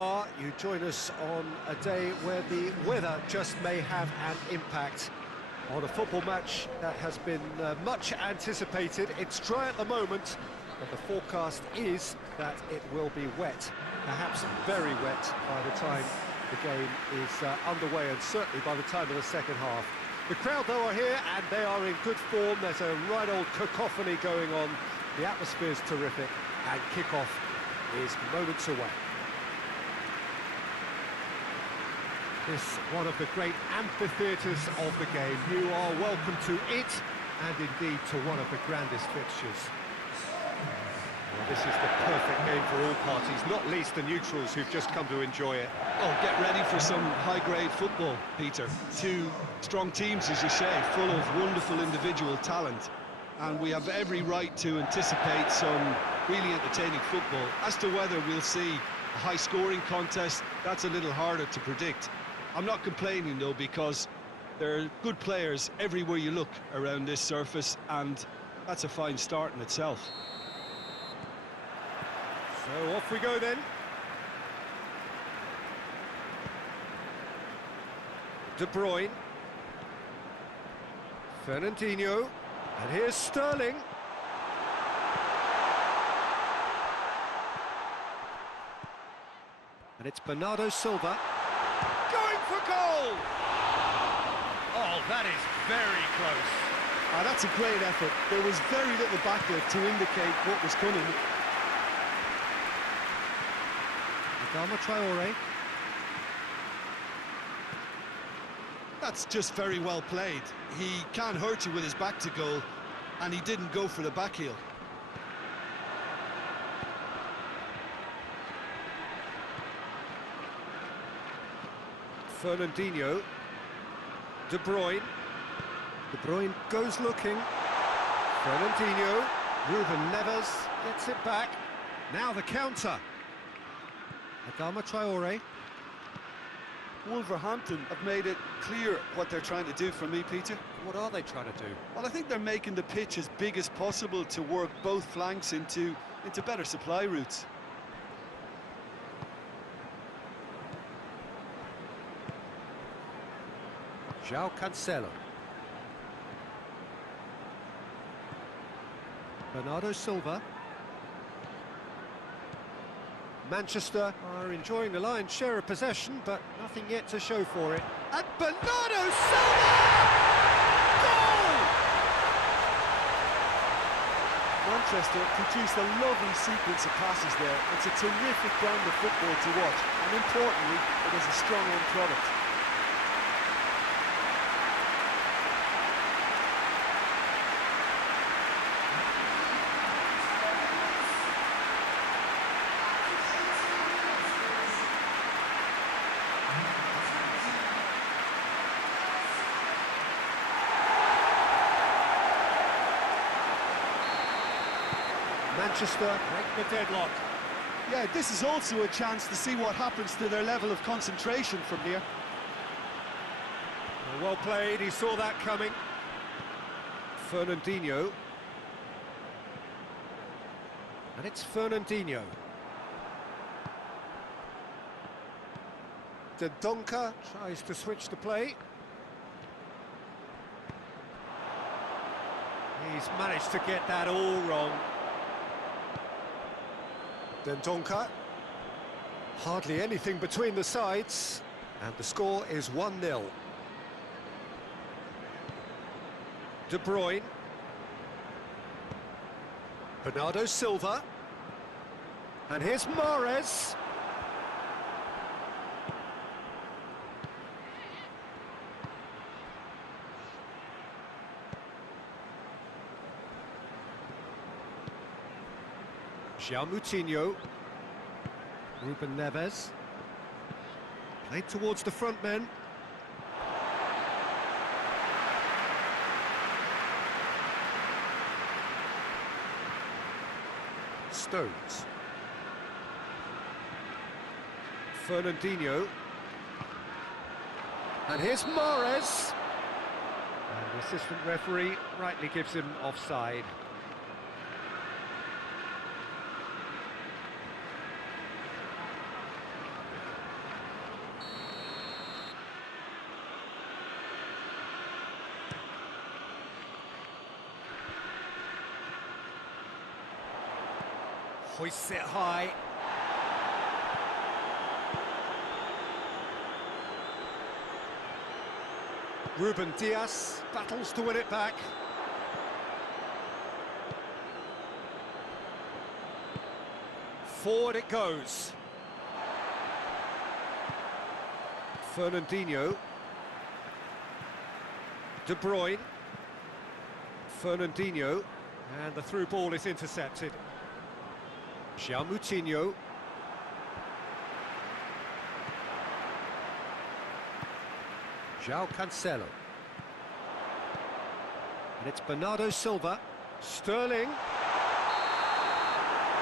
You join us on a day where the weather just may have an impact on a football match that has been much anticipated. It's dry at the moment, but the forecast is that it will be wet, perhaps very wet by the time the game is underway, and certainly by the time of the second half. The crowd, though, are here, and they are in good form. There's a right old cacophony going on. The atmosphere's terrific, and kickoff is moments away. This one of the great amphitheatres of the game. You are welcome to it, and indeed to one of the grandest fixtures. Well, this is the perfect game for all parties, not least the neutrals who've just come to enjoy it. Oh, get ready for some high-grade football, Peter. Two strong teams, as you say, full of wonderful individual talent. And we have every right to anticipate some really entertaining football. As to whether we'll see a high-scoring contest, that's a little harder to predict. I'm not complaining, though, because there are good players everywhere you look around this surface, and that's a fine start in itself. So off we go then. De Bruyne. Fernandinho. And here's Sterling. And it's Bernardo Silva. Going for goal! Oh, that is very close. That's a great effort. There was very little back there to indicate what was coming. Adama Traore. That's just very well played. He can't hurt you with his back to goal, and he didn't go for the back heel. Fernandinho. De Bruyne. De Bruyne goes looking. Fernandinho. Ruben Neves gets it back. Now the counter. Adama Traore. Wolverhampton have made it clear what they're trying to do for me, Peter. What are they trying to do? Well, I think they're making the pitch as big as possible to work both flanks into better supply routes. João Cancelo. Bernardo Silva. Manchester are enjoying the lion's share of possession, but nothing yet to show for it. And Bernardo Silva! Goal! Manchester produced a lovely sequence of passes there. It's a terrific brand of football to watch, and importantly, it is a strong end product. Manchester break the deadlock. Yeah, this is also a chance to see what happens to their level of concentration from here. Well played, he saw that coming. Fernandinho. And it's Fernandinho. Dendoncker tries to switch the play. He's managed to get that all wrong. Dendoncker. Hardly anything between the sides, and the score is 1-0. De Bruyne. Bernardo Silva. And here's Mahrez. João Moutinho. Ruben Neves. Played towards the front men. Stones. Fernandinho. And here's Mahrez. And the assistant referee rightly gives him offside. Hoists it high. Ruben Dias battles to win it back. Forward it goes. Fernandinho. De Bruyne. Fernandinho. And the through ball is intercepted. João Moutinho. João Cancelo. And it's Bernardo Silva. Sterling.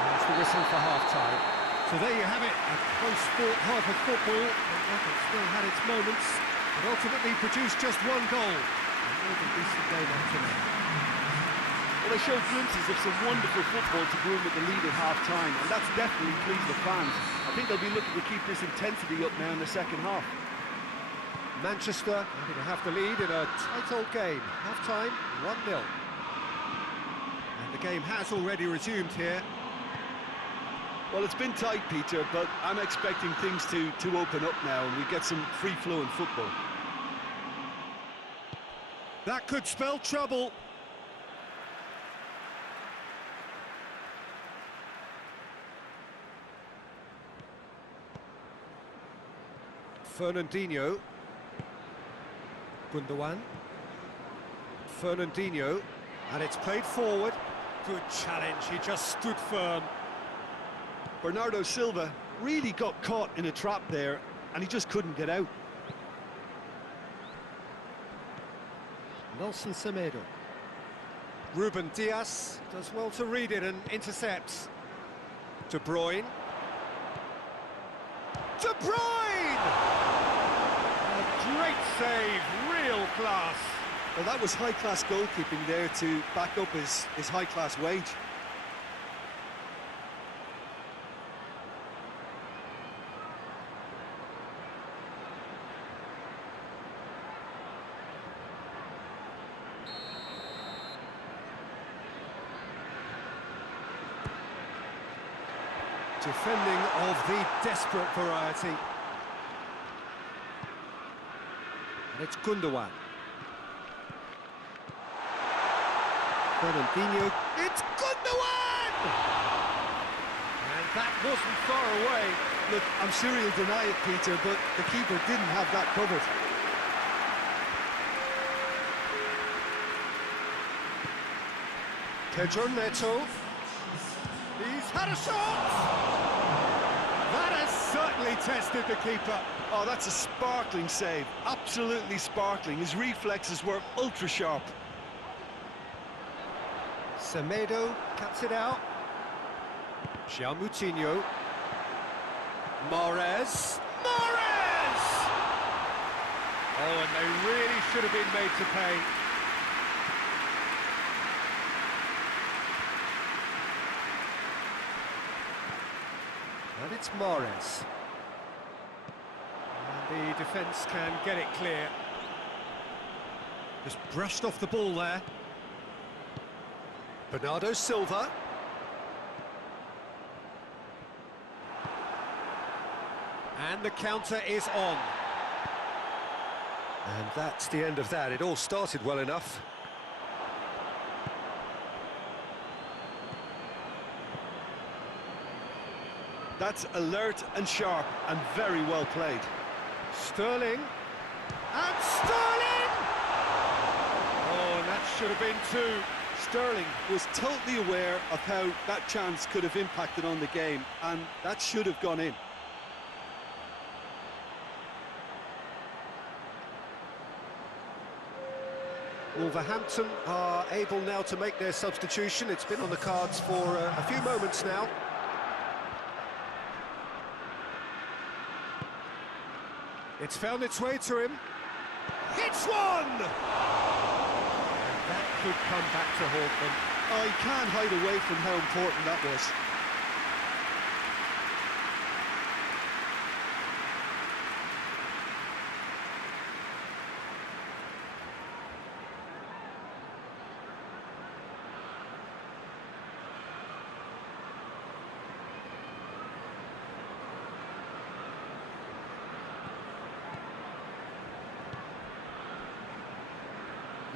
That's the whistle for half-time. So there you have it, a close-fought half of football. It still had its moments, but ultimately produced just one goal. And more than decent game up to now. Well, they showed glimpses of some wonderful football to go in with the lead at half-time, and that's definitely pleased the fans. I think they'll be looking to keep this intensity up now in the second half. Manchester going to have the lead in a tight old game. Half-time, 1-0. And the game has already resumed here. Well, it's been tight, Peter, but I'm expecting things to open up now and we get some free-flowing football. That could spell trouble. Fernandinho. Gundogan. Fernandinho. And it's played forward. Good challenge, he just stood firm. Bernardo Silva really got caught in a trap there, and he just couldn't get out. Nelson Semedo. Ruben Dias does well to read it and intercepts. De Bruyne. De Bruyne! A great save, real class. Well, that was high-class goalkeeping there to back up his high-class wage. Defending of the desperate variety. And it's Gundogan. Fernandinho. It's Gundogan! And that wasn't far away. Look, I'm sure he'll deny it, Peter, but the keeper didn't have that covered. Pedro Neto. He's had a shot! That has certainly tested the keeper. Oh, that's a sparkling save. Absolutely sparkling. His reflexes were ultra-sharp. Semedo cuts it out. João Moutinho. Mahrez. Mahrez! Oh, and they really should have been made to pay. And it's Mahrez. And the defence can get it clear. Just brushed off the ball there. Bernardo Silva. And the counter is on. And that's the end of that. It all started well enough. That's alert and sharp and very well played. Sterling. And Sterling! Oh, and that should have been two. Sterling was totally aware of how that chance could have impacted on the game, and that should have gone in. Wolverhampton are able now to make their substitution. It's been on the cards for a few moments now. It's found its way to him. It's one! And that could come back to haunt them. Oh, he can't hide away from how important that was.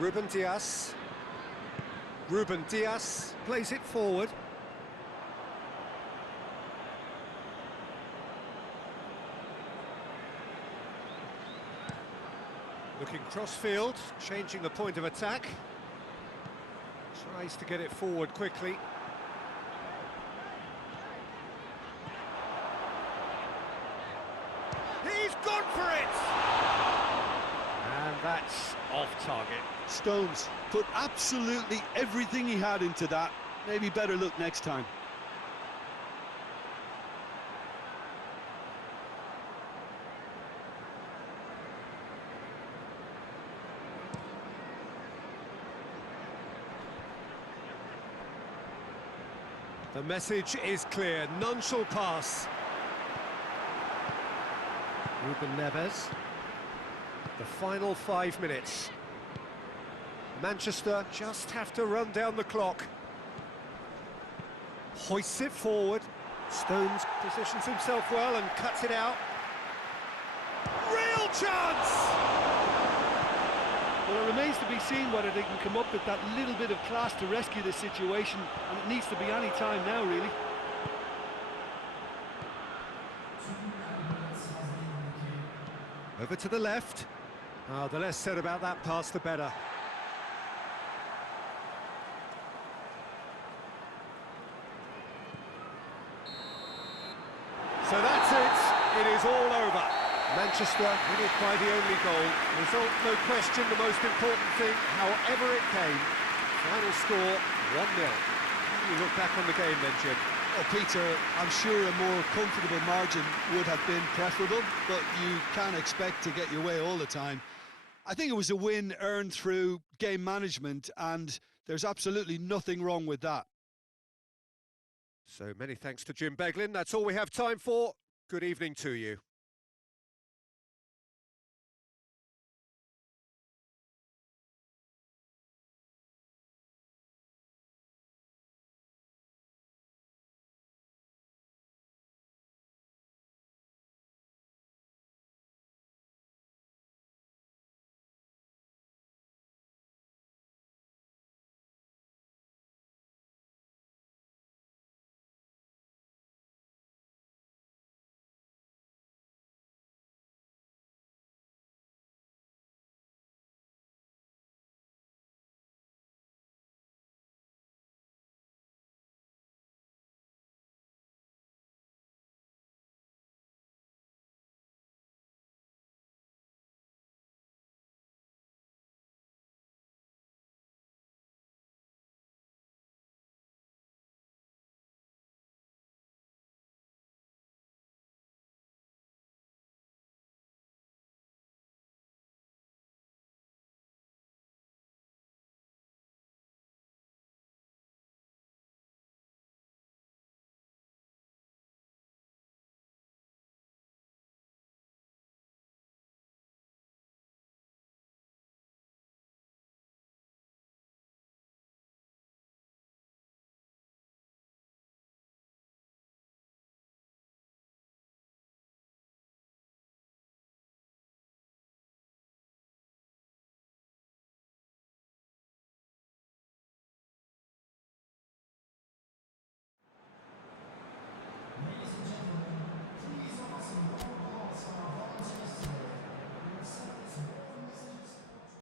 Ruben Dias. Ruben Dias plays it forward. Looking cross-field, changing the point of attack. Tries to get it forward quickly. He's gone for it! And that's off target. Stones put absolutely everything he had into that. Maybe better look next time. The message is clear, none shall pass. Ruben Neves. The final 5 minutes. Manchester just have to run down the clock. Hoists it forward. Stones positions himself well and cuts it out. Real chance! Well, it remains to be seen whether they can come up with that little bit of class to rescue this situation, and it needs to be any time now, really. Over to the left. The less said about that pass, the better. So that's it. It is all over. Manchester win it by the only goal. Result, no question, the most important thing, however it came. Final score, 1-0. How do you look back on the game then, Jim? Oh, Peter, I'm sure a more comfortable margin would have been preferable, but you can't expect to get your way all the time. I think it was a win earned through game management, and there's absolutely nothing wrong with that. So many thanks to Jim Beglin. That's all we have time for. Good evening to you.